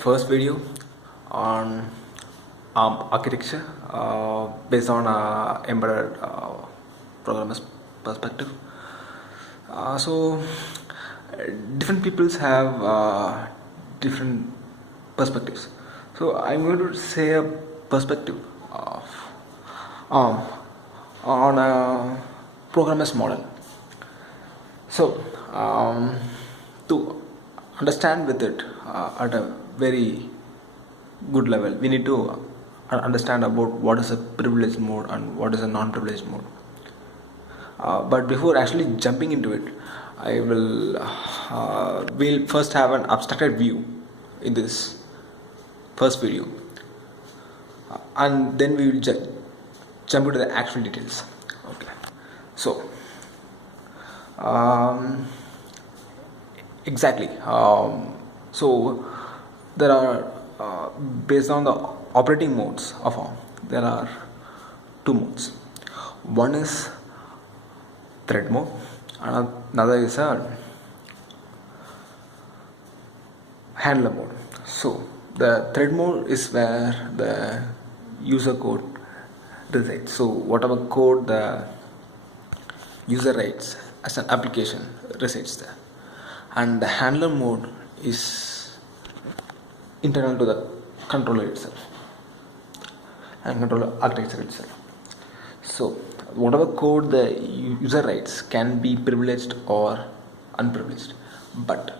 first video on architecture based on embedded programmer's perspective. So different peoples have different perspectives. So I'm going to say a perspective of um, on a programmer's model. So to understand with it at a very good level, we need to understand about what is a privileged mode and what is a non-privileged mode. But before actually jumping into it, we'll first have an abstracted view in this first video, and then we will jump into the actual details. Okay, so exactly. So there are based on the operating modes of ARM, there are two modes. One is thread mode, and another is a handler mode. So the thread mode is where the user code resides. So whatever code the user writes as an application resides there, and the handler mode is internal to the controller itself and controller architecture itself. So whatever code the user writes can be privileged or unprivileged, but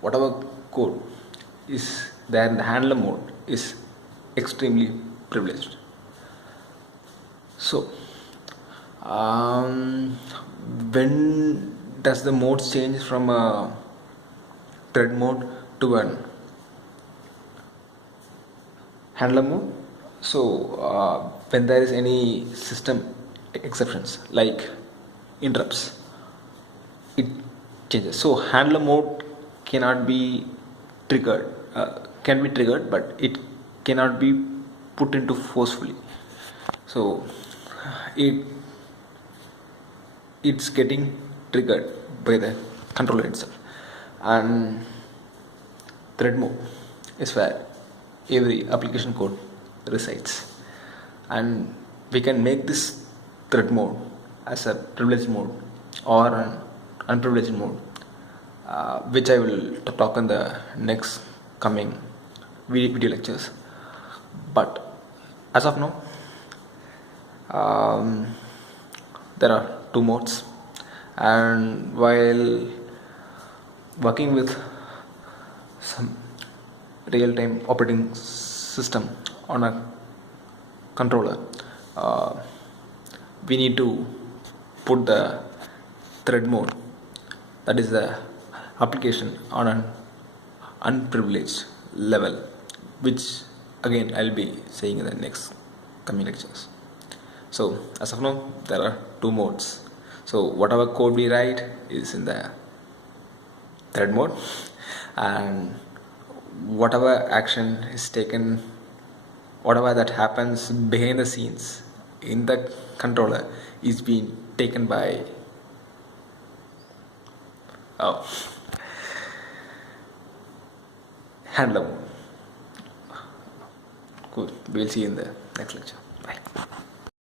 whatever code is there in the handler mode is extremely privileged. So when does the modes change from a thread mode to an handler mode? So when there is any system exceptions like interrupts, it changes. So handler mode cannot be triggered, can be triggered, but it cannot be put into forcefully. So it's getting triggered by the controller itself. And thread mode is where every application code resides, and we can make this thread mode as a privileged mode or an unprivileged mode, which I will talk in the next coming video lectures. But as of now, there are two modes, and while working with some real-time operating system on a controller, we need to put the thread mode, that is the application, on an unprivileged level, which again I'll be saying in the next coming lectures. So as of now, there are two modes. So whatever code we write is in the thread mode, and whatever action is taken, whatever that happens behind the scenes in the controller is being taken by handler mode. Cool. We'll see you in the next lecture.